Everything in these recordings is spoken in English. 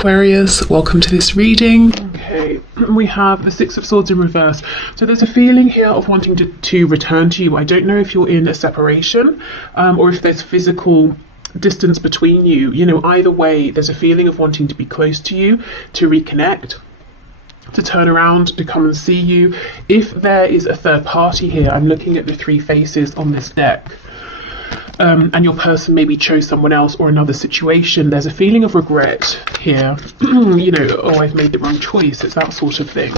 Aquarius, welcome to this reading. Okay, we have the Six of Swords in reverse. So there's a feeling here of wanting to return to you. I don't know if you're in a separation or if there's physical distance between you. You know, either way, there's a feeling of wanting to be close to you, to reconnect, to turn around, to come and see you. If there is a third party here, I'm looking at the three faces on this deck. And your person maybe chose someone else or another situation, there's a feeling of regret here. You know, oh, I've made the wrong choice. It's that sort of thing.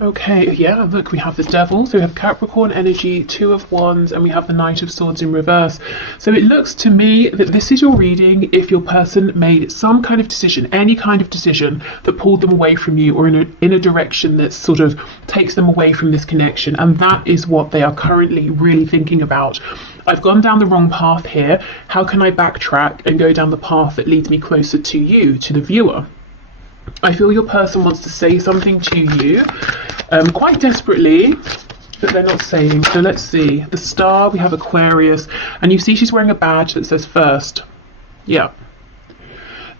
Okay, yeah, look, we have the Devil, so we have Capricorn energy, Two of Wands, and we have the Knight of Swords in reverse. So it looks to me that this is your reading if your person made some kind of decision, any kind of decision that pulled them away from you or in a direction that sort of takes them away from this connection, and that is what they are currently really thinking about. I've gone down the wrong path here. How can I backtrack and go down the path that leads me closer to you, to the viewer? I feel your person wants to say something to you quite desperately, but they're not saying. So let's see. The Star, we have Aquarius, and you see she's wearing a badge that says first. Yeah.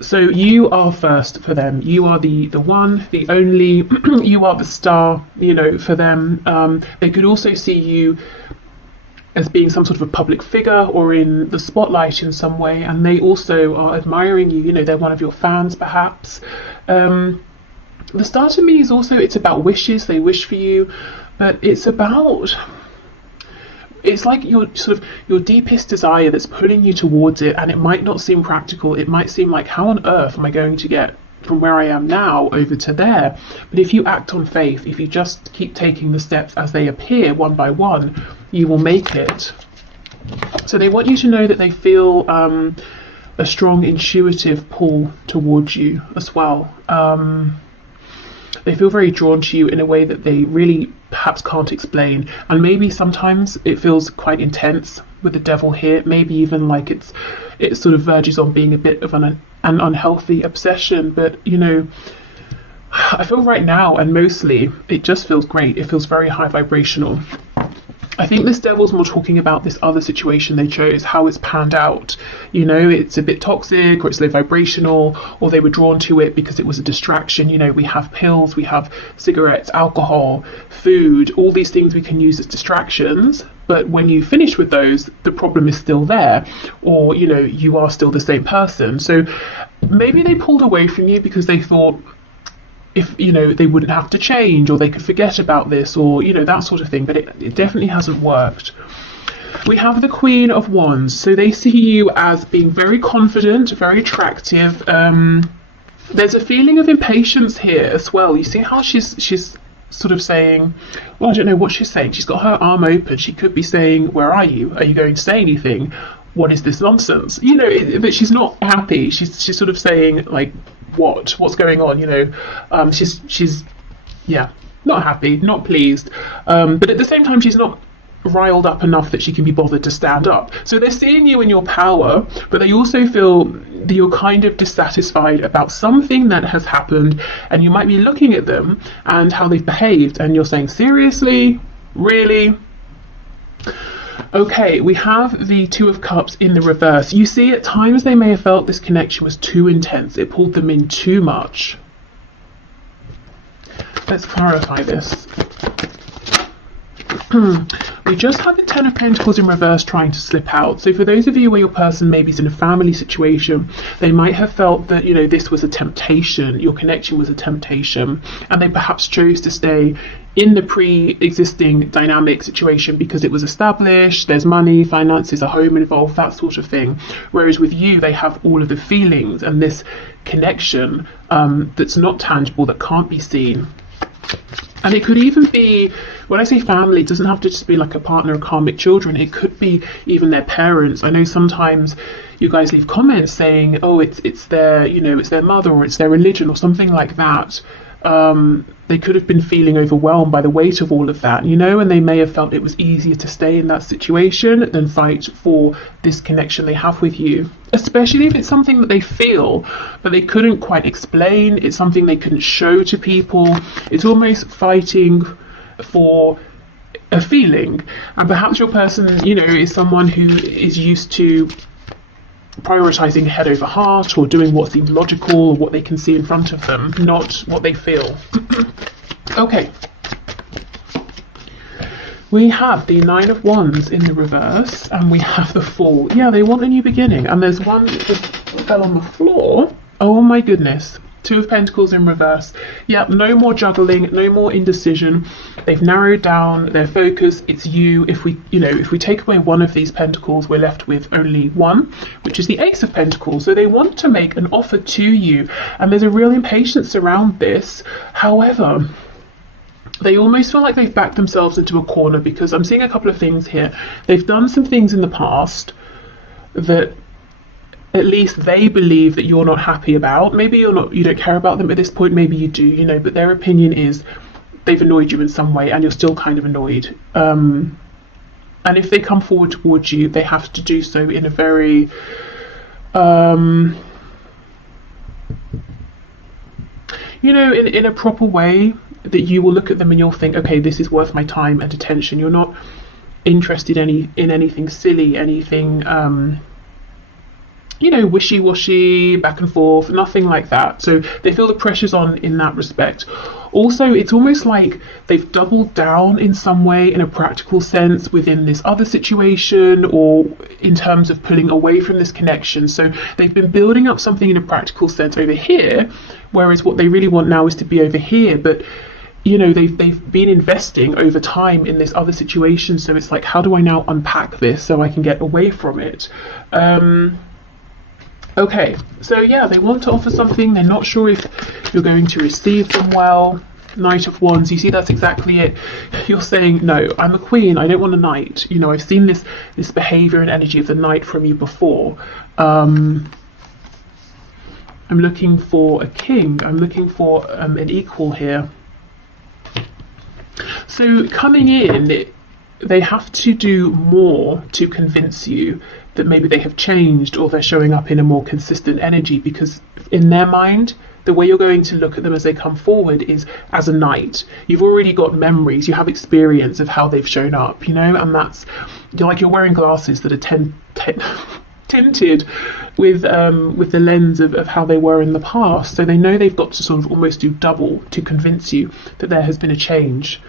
So you are first for them. You are the one, the only. You are the star, you know, for them. They could also see you as being some sort of a public figure or in the spotlight in some way, and they also are admiring you. You know, they're one of your fans perhaps. The Star to me is also, it's about wishes. They wish for you, but it's like your deepest desire that's pulling you towards it, and it might not seem practical. It might seem like, how on earth am I going to get from where I am now over to there? But if you act on faith, if you just keep taking the steps as they appear one by one, you will make it. So they want you to know that they feel a strong intuitive pull towards you as well. They feel very drawn to you in a way that they really perhaps can't explain, and maybe sometimes it feels quite intense with the Devil here. Maybe even like it sort of verges on being a bit of an unhealthy obsession, but you know, I feel right now, and mostly, it just feels great. It feels very high vibrational. I think this Devil's more talking about this other situation they chose, how it's panned out. You know, it's a bit toxic, or it's low vibrational, or they were drawn to it because it was a distraction. You know, we have pills, we have cigarettes, alcohol, food, all these things we can use as distractions. But when you finish with those, the problem is still there, or, you know, you are still the same person. So maybe they pulled away from you because they thought, if, you know, they wouldn't have to change, or they could forget about this, or, you know, that sort of thing. But it definitely hasn't worked. We have the Queen of Wands, so they see you as being very confident, very attractive. There's a feeling of impatience here as well. You see how she's sort of saying, well, I don't know what she's saying. She's got her arm open. She could be saying, where are you? Are you going to say anything? What is this nonsense? You know, but she's not happy. She's sort of saying, like, what's going on? You know, she's yeah, not happy, not pleased, but at the same time she's not riled up enough that she can be bothered to stand up. So they're seeing you in your power, but they also feel that you're kind of dissatisfied about something that has happened, and you might be looking at them and how they've behaved, and you're saying, seriously, really? Okay, we have the Two of Cups in the reverse. You see, at times they may have felt this connection was too intense. It pulled them in too much. Let's clarify this. We just had the Ten of Pentacles in reverse trying to slip out. So for those of you where your person maybe is in a family situation, they might have felt that, you know, this was a temptation, your connection was a temptation, and they perhaps chose to stay in the pre-existing dynamic situation because it was established, there's money, finances, a home involved, that sort of thing. Whereas with you, they have all of the feelings and this connection that's not tangible, that can't be seen. And it could even be, when I say family, it doesn't have to just be like a partner or karmic children. It could be even their parents. I know sometimes you guys leave comments saying, oh, it's their, you know, it's their mother, or it's their religion, or something like that. They could have been feeling overwhelmed by the weight of all of that, you know, and they may have felt it was easier to stay in that situation than fight for this connection they have with you, especially if it's something that they feel but they couldn't quite explain. It's something they couldn't show to people. It's almost fighting for a feeling, and perhaps your person, you know, is someone who is used to prioritizing head over heart or doing what seems logical or what they can see in front of them, not what they feel. Okay. We have the Nine of Wands in the reverse, and we have the Fool. Yeah, they want a new beginning. And there's one that just fell on the floor. Oh my goodness. Two of Pentacles in reverse. Yeah, no more juggling, no more indecision. They've narrowed down their focus. It's you. If we take away one of these pentacles, we're left with only one, which is the Ace of Pentacles. So they want to make an offer to you, and there's a real impatience around this. However, they almost feel like they've backed themselves into a corner, because I'm seeing a couple of things here. They've done some things in the past that at least they believe that you're not happy about. Maybe you don't care about them at this point, maybe you do, but their opinion is they've annoyed you in some way and you're still kind of annoyed. And if they come forward towards you, they have to do so in a very in a proper way, that you will look at them and you'll think, okay, this is worth my time and attention. You're not interested in anything silly, anything wishy-washy, back and forth, nothing like that. So they feel the pressure's on in that respect. Also, it's almost like they've doubled down in some way, in a practical sense, within this other situation, or in terms of pulling away from this connection. So they've been building up something in a practical sense over here, whereas what they really want now is to be over here. But they've been investing over time in this other situation. So it's like, how do I now unpack this so I can get away from it? Okay, so yeah, they want to offer something. They're not sure if you're going to receive them well. Knight of Wands, you see, that's exactly it. You're saying, no, I'm a queen, I don't want a knight. I've seen this behavior and energy of the knight from you before. I'm looking for a king. I'm looking for an equal here. So coming in, they have to do more to convince you that maybe they have changed, or they're showing up in a more consistent energy, because in their mind, the way you're going to look at them as they come forward is as a knight. You've already got memories, you have experience of how they've shown up, and that's, you're wearing glasses that are tinted with the lens of how they were in the past. So they know they've got to sort of almost do double to convince you that there has been a change.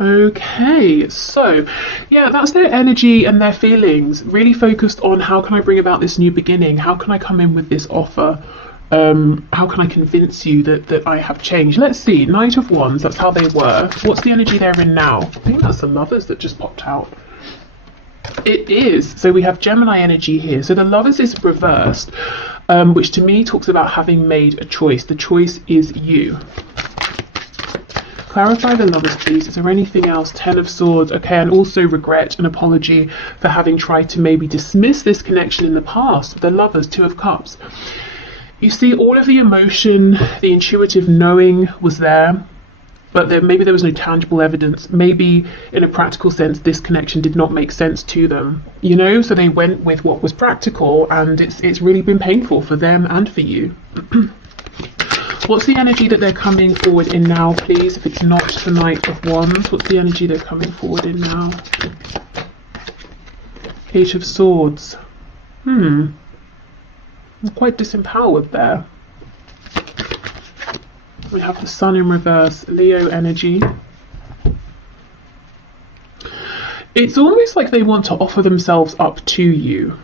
Okay, so yeah, that's their energy and their feelings, really focused on how can I bring about this new beginning, how can I come in with this offer, how can I convince you that I have changed. Let's see, Knight of Wands, that's how they were. What's the energy they're in now? I think that's the Lovers that just popped out. It is. So we have Gemini energy here. So the Lovers is reversed, which to me talks about having made a choice. The choice is you. Clarify the Lovers, please. Is there anything else? Ten of Swords. Okay, and also regret and apology for having tried to maybe dismiss this connection in the past with the Lovers. Two of Cups. You see, all of the emotion, the intuitive knowing was there, but maybe there was no tangible evidence. Maybe in a practical sense, this connection did not make sense to them, so they went with what was practical, and it's really been painful for them and for you. What's the energy that they're coming forward in now, please? If it's not the Knight of Wands, what's the energy they're coming forward in now? Eight of Swords. I'm quite disempowered there. We have the Sun in reverse, Leo energy. It's almost like they want to offer themselves up to you.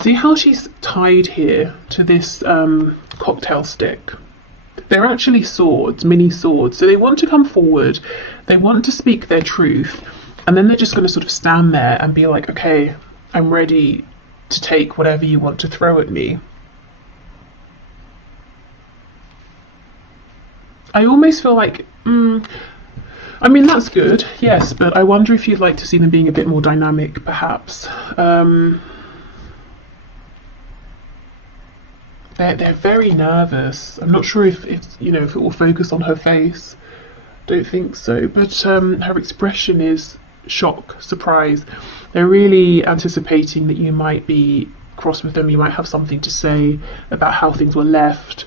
See how she's tied here to this cocktail stick? They're actually swords, mini swords. So they want to come forward, they want to speak their truth, and then they're just going to sort of stand there and be like, okay, I'm ready to take whatever you want to throw at me. I almost feel like, I mean, that's good, yes, but I wonder if you'd like to see them being a bit more dynamic, perhaps. They're very nervous. I'm not sure if it will focus on her face. Don't think so. But her expression is shock, surprise. They're really anticipating that you might be cross with them. You might have something to say about how things were left.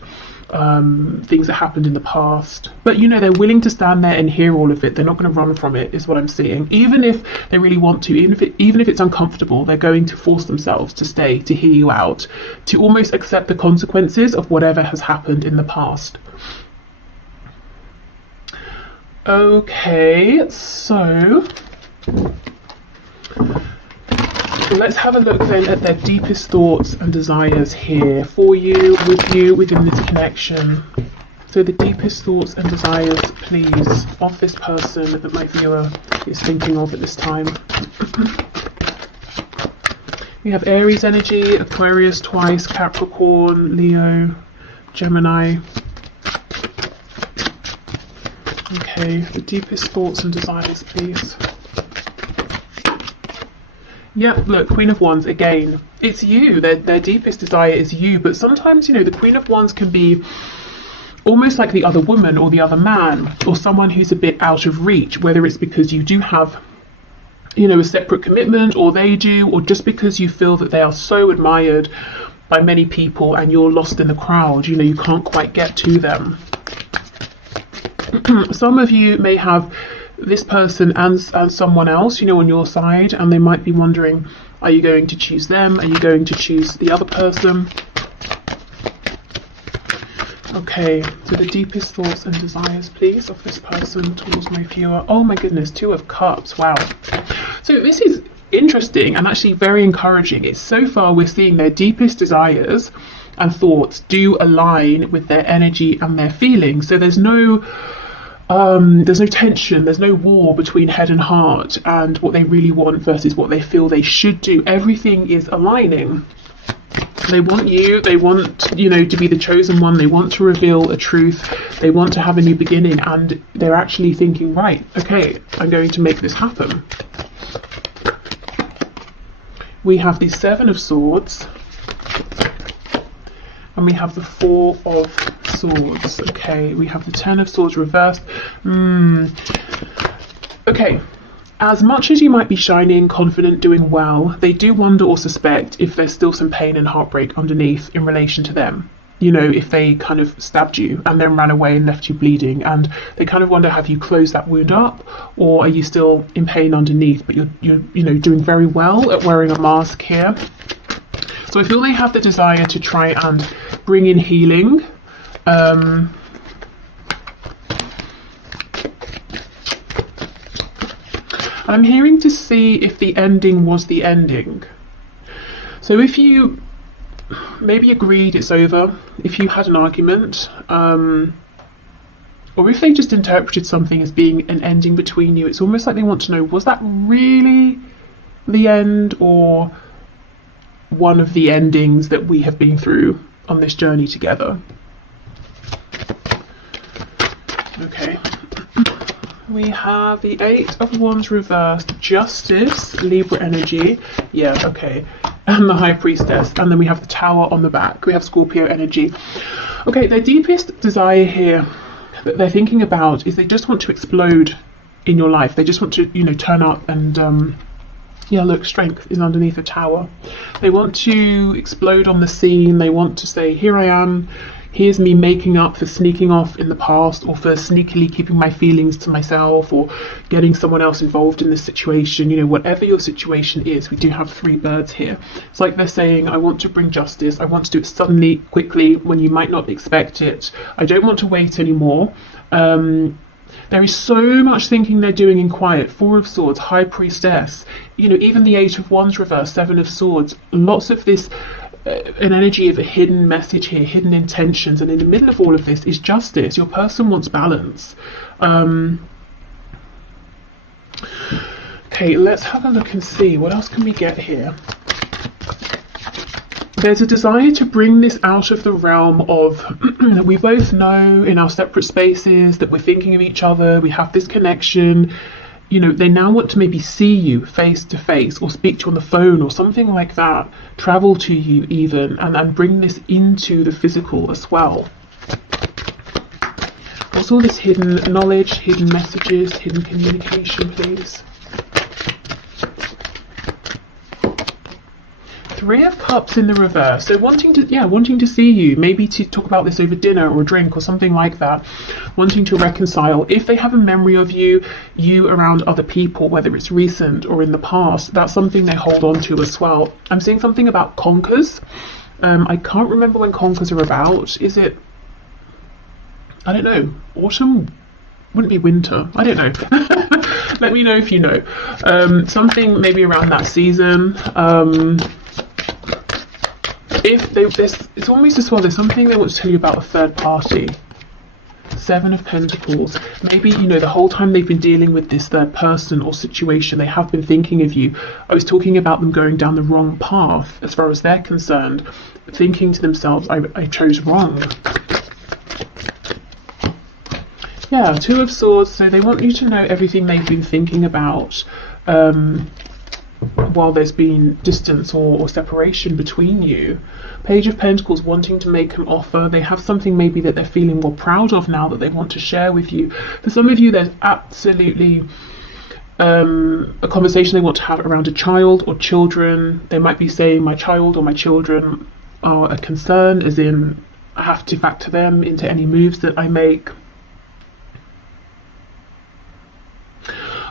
things that happened in the past. But you know, they're willing to stand there and hear all of it. They're not going to run from it, is what I'm seeing. Even if they really want to, even if it's uncomfortable, they're going to force themselves to stay, to hear you out, to almost accept the consequences of whatever has happened in the past. Okay, so let's have a look then at their deepest thoughts and desires here for you, with you, within this connection. So the deepest thoughts and desires, please, of this person that my viewer is thinking of at this time. We have Aries energy, Aquarius twice, Capricorn, Leo, Gemini. Okay, the deepest thoughts and desires, please. Yeah, look, Queen of Wands, again, it's you. Their deepest desire is you. But sometimes, you know, the Queen of Wands can be almost like the other woman or the other man, or someone who's a bit out of reach, whether it's because you do have, you know, a separate commitment, or they do, or just because you feel that they are so admired by many people and you're lost in the crowd, you know, you can't quite get to them. Some of you may have this person and someone else, you know, on your side, and they might be wondering, are you going to choose them? Are you going to choose the other person? Okay, so the deepest thoughts and desires, please, of this person towards my viewer. Oh my goodness, 2 of Cups, wow. So this is interesting and actually very encouraging. It's so far we're seeing their deepest desires and thoughts do align with their energy and their feelings. So there's no tension, there's no war between head and heart and what they really want versus what they feel they should do. Everything is aligning. They want you, they want, you know, to be the chosen one, they want to reveal a truth, they want to have a new beginning, and they're actually thinking, right, okay, I'm going to make this happen. We have the 7 of Swords, and we have the 4 of Swords. Okay, we have the 10 of Swords reversed. Okay, as much as you might be shining, confident, doing well, they do wonder or suspect if there's still some pain and heartbreak underneath in relation to them. You know, if they kind of stabbed you and then ran away and left you bleeding, and they kind of wonder, have you closed that wound up, or are you still in pain underneath, but you're you know, doing very well at wearing a mask here. So I feel they have the desire to try and bring in healing. I'm hearing to see if the ending was the ending. So if you maybe agreed it's over, if you had an argument, or if they just interpreted something as being an ending between you, it's almost like they want to know, was that really the end, or one of the endings that we have been through on this journey together? Okay. We have the 8 of Wands reversed, Justice, Libra energy, yeah, okay, and the High Priestess, and then we have the Tower on the back. We have Scorpio energy. Okay, their deepest desire here that they're thinking about is they just want to explode in your life. They just want to, you know, turn up and yeah, look, Strength is underneath the Tower. They want to explode on the scene. They want to say, here I am. Here's me making up for sneaking off in the past, or for sneakily keeping my feelings to myself, or getting someone else involved in this situation. You know, whatever your situation is, we do have 3 birds here. It's like they're saying, I want to bring justice. I want to do it suddenly, quickly, when you might not expect it. I don't want to wait anymore. There is so much thinking they're doing in quiet. 4 of Swords, High Priestess. You know, even the 8 of Wands reverse, 7 of Swords. Lots of this, an energy of a hidden message here, hidden intentions. And in the middle of all of this is justice. Your person wants balance. Okay, let's have a look and see. What else can we get here? There's a desire to bring this out of the realm of that we both know in our separate spaces, that we're thinking of each other, we have this connection. You know, they now want to maybe see you face to face, or speak to you on the phone or something like that, travel to you even, and bring this into the physical as well. What's all this hidden knowledge, hidden messages, hidden communication, please? Three of Cups in the reverse. So wanting to see you, maybe to talk about this over dinner or a drink or something like that. Wanting to reconcile. If they have a memory of you around other people, whether it's recent or in the past, that's something they hold on to as well. I'm seeing something about conkers. I can't remember when conkers are about. Is it, I don't know, autumn? Wouldn't be winter. I don't know. Let me know if you know. Something maybe around that season. It's almost as well, there's something they want to tell you about a third party. Seven of Pentacles. Maybe, the whole time they've been dealing with this third person or situation, they have been thinking of you. I was talking about them going down the wrong path as far as they're concerned, thinking to themselves, I chose wrong. Yeah, Two of Swords. So they want you to know everything they've been thinking about while there's been distance or separation between you. Page of Pentacles, wanting to make an offer. They have something maybe that they're feeling more proud of now that they want to share with you. For some of you, there's absolutely a conversation they want to have around a child or children. They might be saying, my child or my children are a concern, as in I have to factor them into any moves that I make.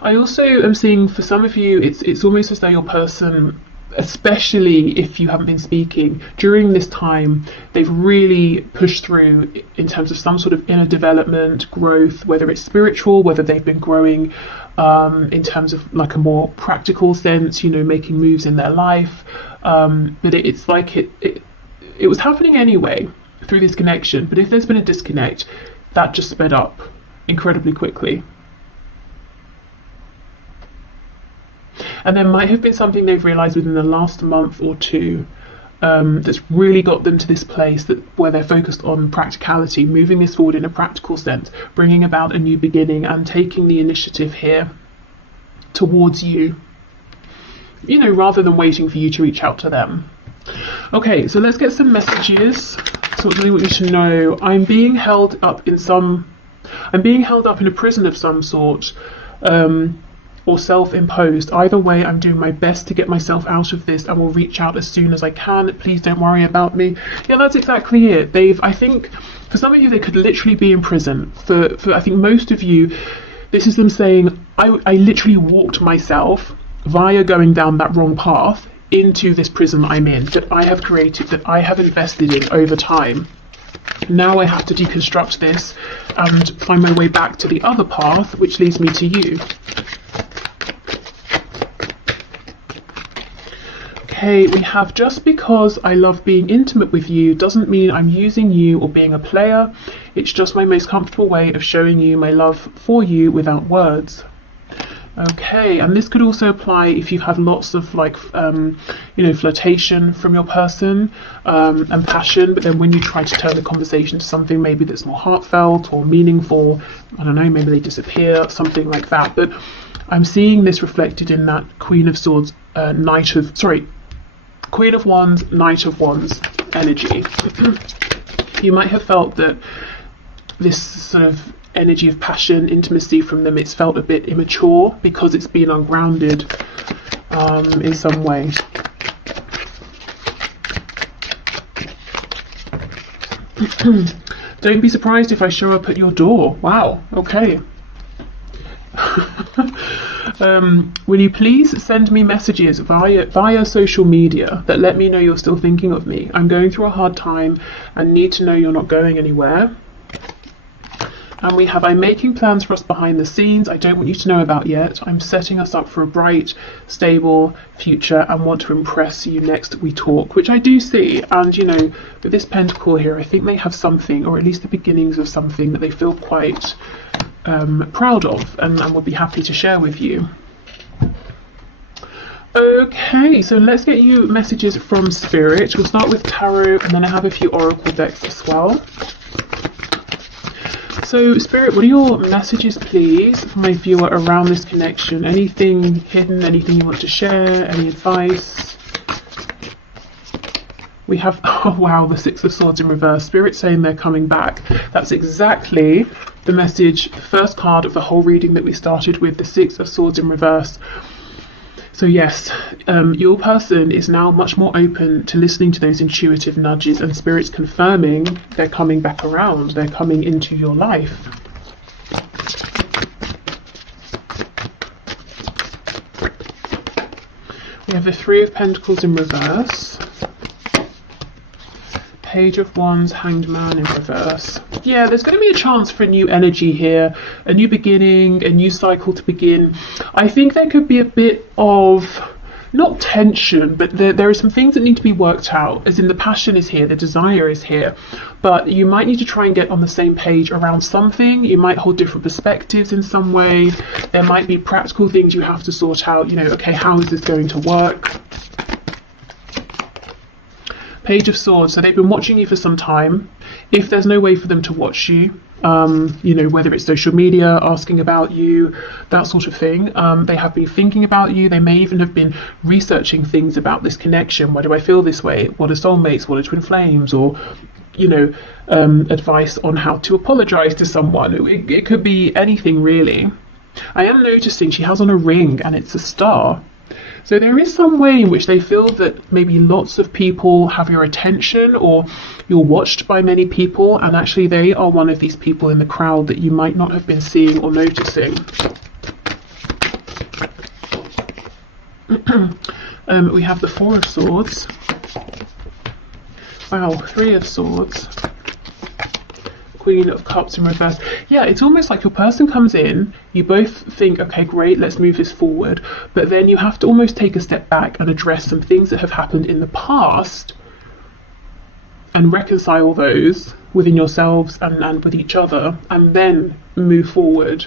I also am seeing for some of you, it's almost as though your person, especially if you haven't been speaking, during this time, they've really pushed through in terms of some sort of inner development, growth, whether it's spiritual, whether they've been growing in terms of like a more practical sense, making moves in their life. But it's like it was happening anyway through this connection. But if there's been a disconnect, that just sped up incredibly quickly. And there might have been something they've realised within the last month or two that's really got them to this place where they're focused on practicality, moving this forward in a practical sense, bringing about a new beginning and taking the initiative here towards you, rather than waiting for you to reach out to them. Okay, so let's get some messages. So what do they want you to know? I'm being held up in a prison of some sort. Or self-imposed. Either way, I'm doing my best to get myself out of this and will reach out as soon as I can. Please don't worry about me. Yeah, that's exactly it. I think for some of you, they could literally be in prison. For I think most of you, this is them saying, I literally walked myself via going down that wrong path into this prison I'm in, that I have created, that I have invested in over time. Now I have to deconstruct this and find my way back to the other path, which leads me to you. Okay, we have, just because I love being intimate with you doesn't mean I'm using you or being a player. It's just my most comfortable way of showing you my love for you without words. Okay, and this could also apply if you have lots of flirtation from your person and passion, but then when you try to turn the conversation to something maybe that's more heartfelt or meaningful, I don't know, maybe they disappear, something like that. But I'm seeing this reflected in that Queen of Swords, Queen of Wands, Knight of Wands energy. You might have felt that this sort of energy of passion, intimacy from them, it's felt a bit immature because it's been ungrounded in some way. Don't be surprised if I show up at your door. Wow, okay. Will you please send me messages via social media that let me know you're still thinking of me? I'm going through a hard time and need to know you're not going anywhere. And we have, I'm making plans for us behind the scenes I don't want you to know about yet. I'm setting us up for a bright, stable future and want to impress you next we talk, which I do see. And with this pentacle here, I think they have something, or at least the beginnings of something, that they feel quite proud of and would be happy to share with you. Okay, so let's get you messages from Spirit. We'll start with Tarot, and then I have a few Oracle decks as well. So Spirit, what are your messages, please, for my viewer around this connection? Anything hidden, anything you want to share, any advice? We have, oh wow, the Six of Swords in reverse. Spirit saying they're coming back. That's exactly the message, the first card of the whole reading that we started with, the Six of Swords in reverse. So yes, your person is now much more open to listening to those intuitive nudges, and spirits confirming they're coming back around, they're coming into your life. We have the Three of Pentacles in reverse, Page of Wands, Hanged Man in reverse. Yeah, there's going to be a chance for a new energy here, a new beginning, a new cycle to begin. I think there could be a bit of, not tension, but there are some things that need to be worked out, as in the passion is here, the desire is here, but you might need to try and get on the same page around something. You might hold different perspectives in some way. There might be practical things you have to sort out, you know, okay, how is this going to work? Page of Swords, so they've been watching you for some time. If there's no way for them to watch you, you know, whether it's social media, asking about you, that sort of thing, they have been thinking about you. They may even have been researching things about this connection. Why do I feel this way? What are soulmates? What are twin flames? Or, you know, advice on how to apologize to someone. It could be anything, really. I am noticing she has on a ring and it's a star. So there is some way in which they feel that maybe lots of people have your attention, or you're watched by many people, and actually they are one of these people in the crowd that you might not have been seeing or noticing. We have the Four of Swords. Wow, Three of Swords. Queen of Cups in reverse. Yeah, it's almost like your person comes in, you both think, okay, great, let's move this forward, but then you have to almost take a step back and address some things that have happened in the past and reconcile those within yourselves and with each other, and then move forward.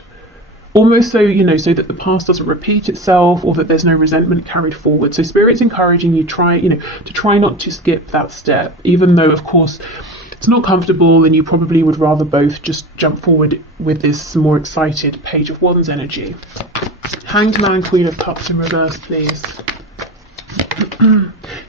Almost so, you know, so that the past doesn't repeat itself, or that there's no resentment carried forward. So Spirit's encouraging you to try not to skip that step, even though, of course, it's not comfortable, and you probably would rather both just jump forward with this more excited Page of Wands energy. Hanged Man, Queen of Cups in reverse, please.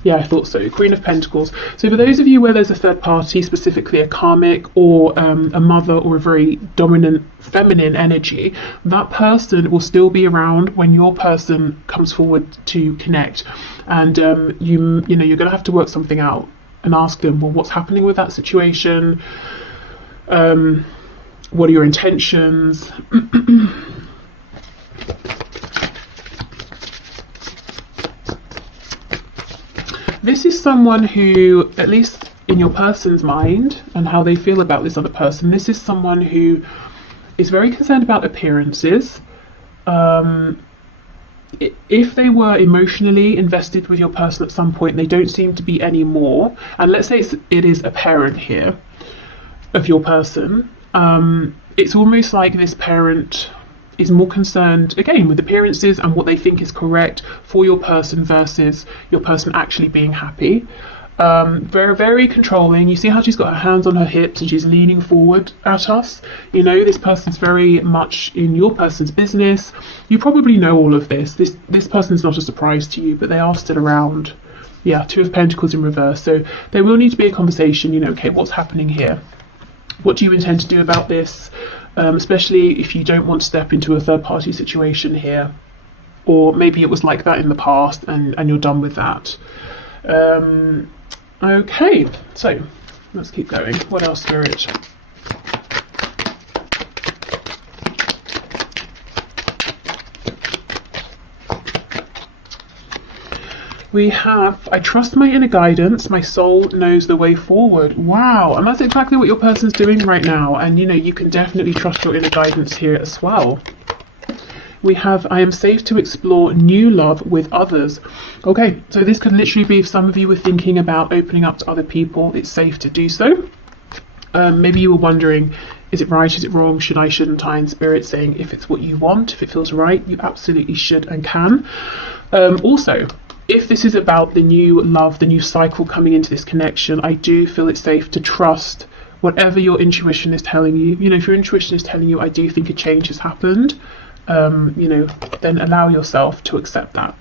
Yeah, I thought so. Queen of Pentacles. So for those of you where there's a third party, specifically a karmic or a mother or a very dominant feminine energy, that person will still be around when your person comes forward to connect. And you know, you're going to have to work something out and ask them, well, what's happening with that situation? What are your intentions? This is someone who, at least in your person's mind and how they feel about this other person, this is someone who is very concerned about appearances. If they were emotionally invested with your person at some point, they don't seem to be anymore. And let's say it is a parent here of your person. It's almost like this parent is more concerned, again, with appearances and what they think is correct for your person versus your person actually being happy. Very, very controlling. You see how she's got her hands on her hips and she's leaning forward at us. You know, this person's very much in your person's business. You probably know all of this. This person's not a surprise to you, but they are still around. Yeah, Two of Pentacles in reverse. So there will need to be a conversation, you know, okay, what's happening here? What do you intend to do about this? Especially if you don't want to step into a third party situation here. Or maybe it was like that in the past and you're done with that. Okay, so let's keep going. What else, Spirit? We have, I trust my inner guidance, my soul knows the way forward. Wow, and that's exactly what your person's doing right now. And you know, you can definitely trust your inner guidance here as well. We have, I am safe to explore new love with others. Okay, so this could literally be if some of you were thinking about opening up to other people, it's safe to do so. Maybe you were wondering, is it right, is it wrong, should I, shouldn't I? And Spirit saying, if it's what you want, if it feels right, you absolutely should and can. Also, if this is about the new love, the new cycle coming into this connection, I do feel it's safe to trust whatever your intuition is telling you. You know, if your intuition is telling you, I do think a change has happened, you know, then allow yourself to accept that.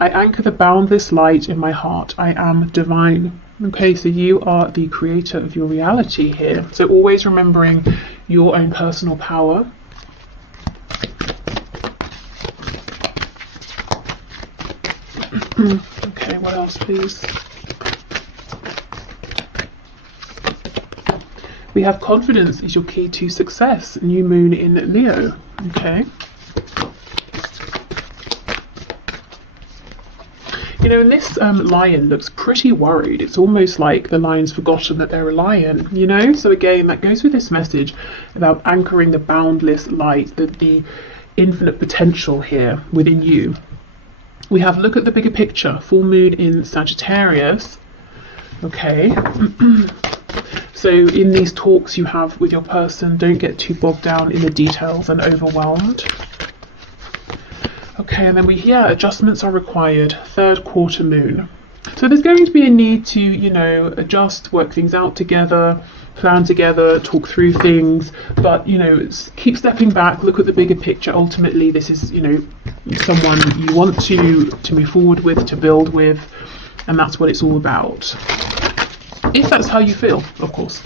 I anchor the boundless light in my heart. I am divine. Okay, so you are the creator of your reality here. So always remembering your own personal power. Okay, what else, please? We have confidence is your key to success. New moon in Leo. Okay. You know, and this lion looks pretty worried. It's almost like the lion's forgotten that they're a lion, you know? So again, that goes with this message about anchoring the boundless light, the infinite potential here within you. We have look at the bigger picture. Full moon in Sagittarius. Okay. So in these talks you have with your person, don't get too bogged down in the details and overwhelmed. Okay, and then adjustments are required. Third quarter moon. So there's going to be a need to, you know, adjust, work things out together, plan together, talk through things, but, you know, keep stepping back, look at the bigger picture. Ultimately, this is, you know, someone you want to move forward with, to build with, and that's what it's all about. If that's how you feel, of course.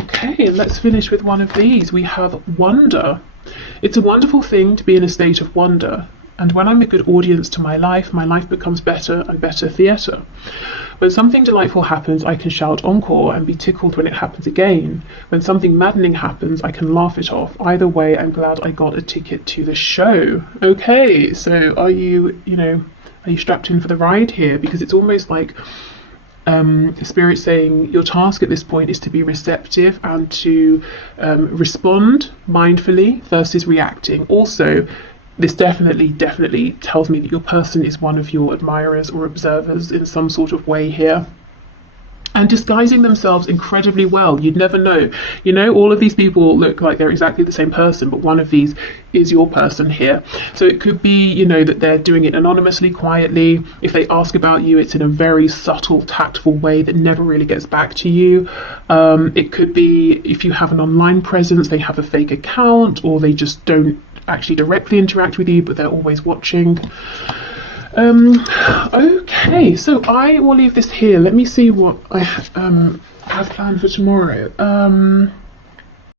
Okay, let's finish with one of these. We have wonder. It's a wonderful thing to be in a state of wonder, and when I'm a good audience to my life becomes better and better theatre. When something delightful happens, I can shout encore and be tickled when it happens again. When something maddening happens, I can laugh it off. Either way, I'm glad I got a ticket to the show. Okay, so are you strapped in for the ride here? Because it's almost like Spirit saying your task at this point is to be receptive and to respond mindfully versus reacting. Also, this definitely tells me that your person is one of your admirers or observers in some sort of way here, and disguising themselves incredibly well. You'd never know. You know, all of these people look like they're exactly the same person, but one of these is your person here. So it could be, you know, that they're doing it anonymously, quietly. If they ask about you, it's in a very subtle, tactful way that never really gets back to you. It could be, if you have an online presence, they have a fake account, or they just don't actually directly interact with you, but they're always watching. Okay, so I will leave this here. Let me see what I have planned for tomorrow.